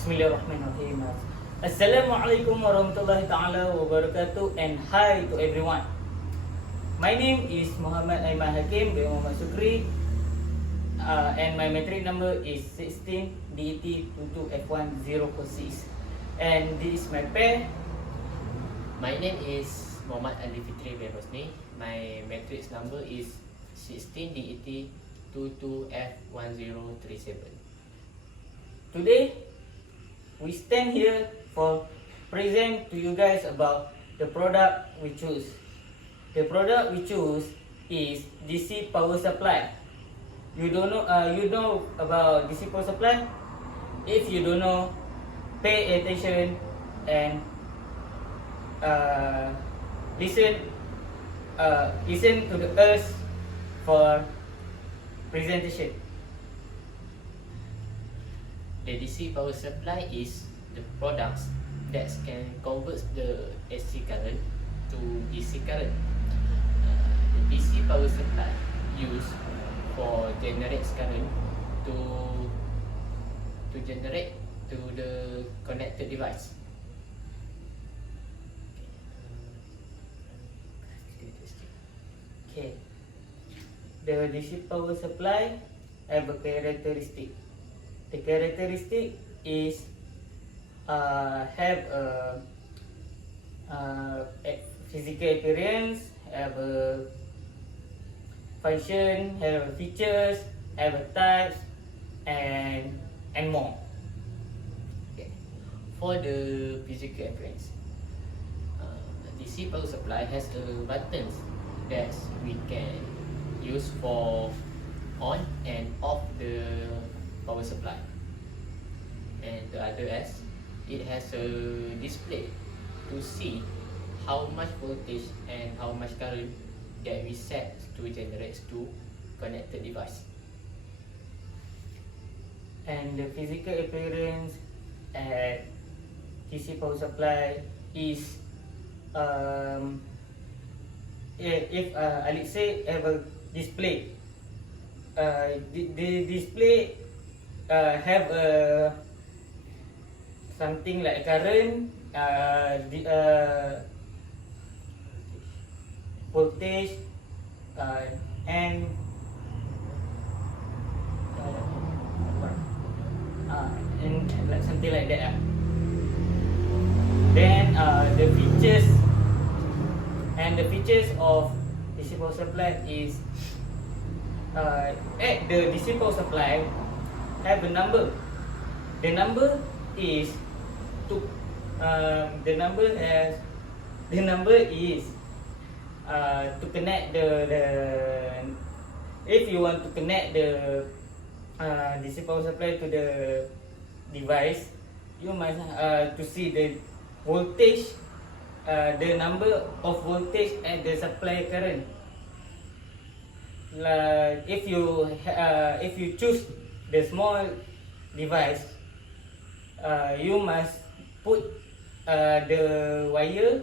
Bismillahirrahmanirrahim. Assalamualaikum warahmatullahi taala wabarakatuh, and hi to everyone. My name is Muhammad Aiman Hakim bin Muhammad Sukri, and my metric number is 16 DET 22F1046, and this is my pair. My name is Muhammad Ali Fitri bin Hosni. My matrix number is 16 DET 22F1037. Today we stand here for present to you guys about the product we choose. The product we choose is DC power supply. You know about DC power supply? If you don't know, pay attention and listen to us for presentation. The DC power supply is the products that can convert the AC current to DC current. The DC power supply used for generates current to generate to the connected device. Okay. The DC power supply have a characteristic. The characteristic is have a physical appearance, have a function, have a features, have a types, and more. Okay. For the physical appearance, DC power supply has buttons that we can use for on and off the power supply, and the other as it has a display to see how much voltage and how much current that we set to generate to connected device. And the physical appearance at DC power supply is if let's say have a display, the display have a something like current, voltage, and like something like that. Then the features of DC power supply is at the DC power supply have a number. The number is to connect the if you want to connect the DC power supply to the device, you must to see the voltage, the number of voltage and the supply current. If you choose the small device, you must put the wire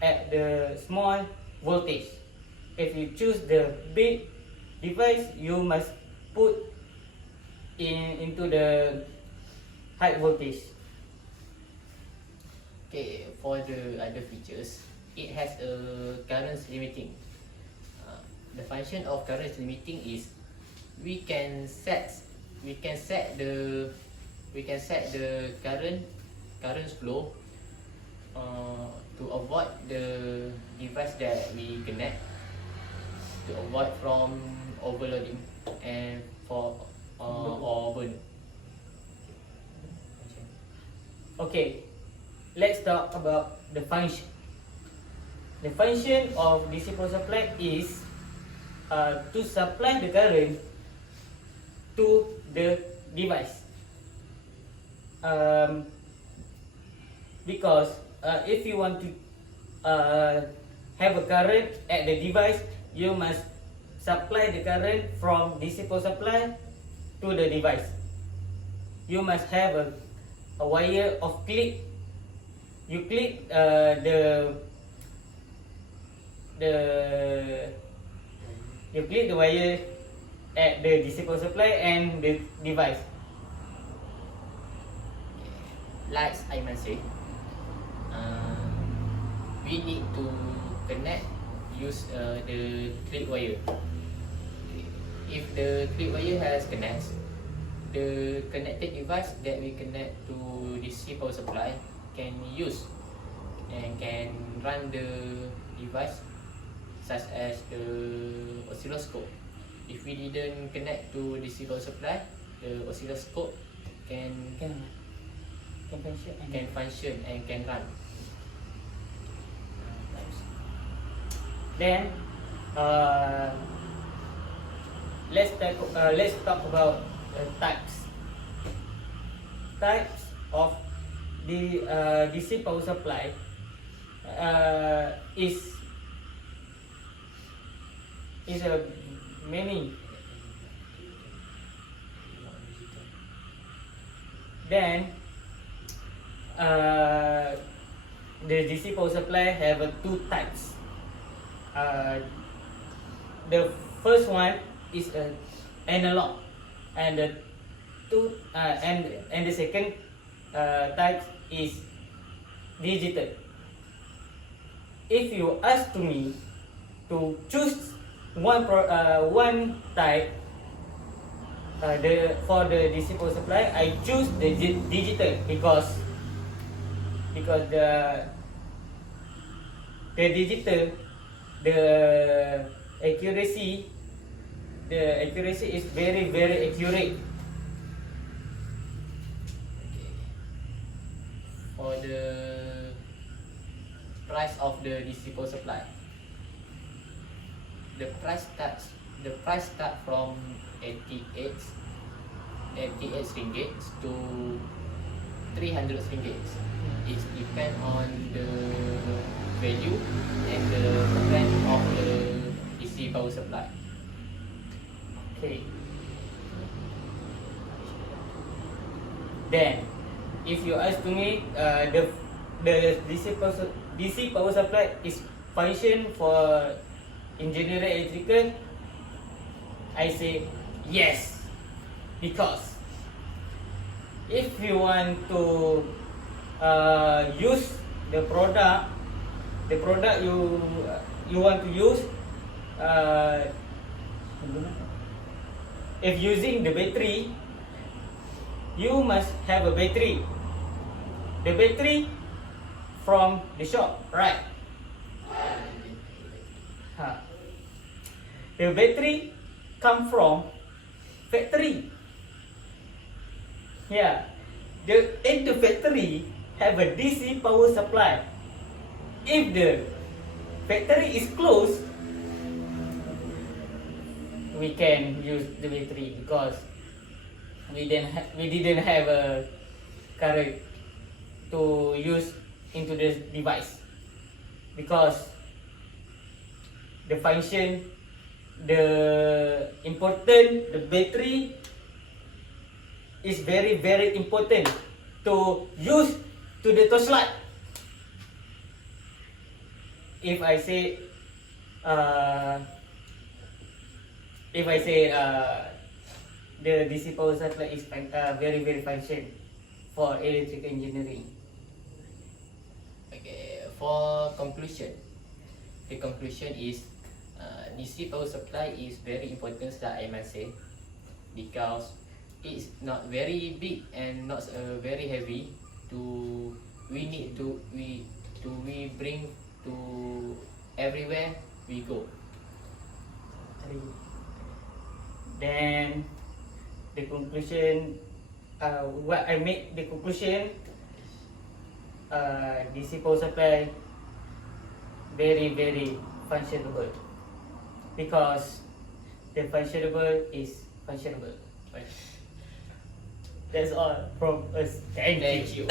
at the small voltage. If you choose the big device, you must put into the high voltage. Okay, for the other features, it has a current limiting. The function of current limiting is we can set the current flow to avoid the device that we connect, to avoid from overloading and for or burn. Okay, let's talk about the function. The function of DC power supply is to supply the current to the device. Because if you want to have a current at the device, you must supply the current from DC power supply to the device. You must have a wire of clip. You clip you clip the wire at the DC power supply and the device. like Aiman said, we need to connect, use the clip wire. If the clip wire has connects, the connected device that we connect to DC power supply can use and can run the device such as the oscilloscope. If we didn't connect to DC power supply, the oscilloscope can function and can run. Then let's talk about types of the DC power supply. Is a many. Then the DC power supply have two types. The first one is analog, and the the second type is digital. If you ask to me to choose one type, for the DC power supply, I choose the digital because the digital, the accuracy is very accurate. For the price of the DC power supply, the price start from 88 ringgit to 300 ringgit. It depends on the value and the brand of the DC power supply. Okay. Then, if you ask to me, the DC power supply is function for engineering electrical, I say yes, because if you want to use the product you want to use, if using the battery, you must have a battery. The battery from the shop, right? The battery come from factory. Yeah, in the factory have a DC power supply. If the factory is closed, we can use the battery because we didn't have a current to use into this device, because the function, the battery is very important to use to the torchlight. If I say the DC power supply is very function for electrical engineering. Okay, for conclusion, the conclusion is DC power supply is very important, that I must say, because it's not very big and not very heavy. We bring to everywhere we go. Then the conclusion, what I make the conclusion, DC power supply very functionable, because the functionable is functionable. That's all from us. Thank you.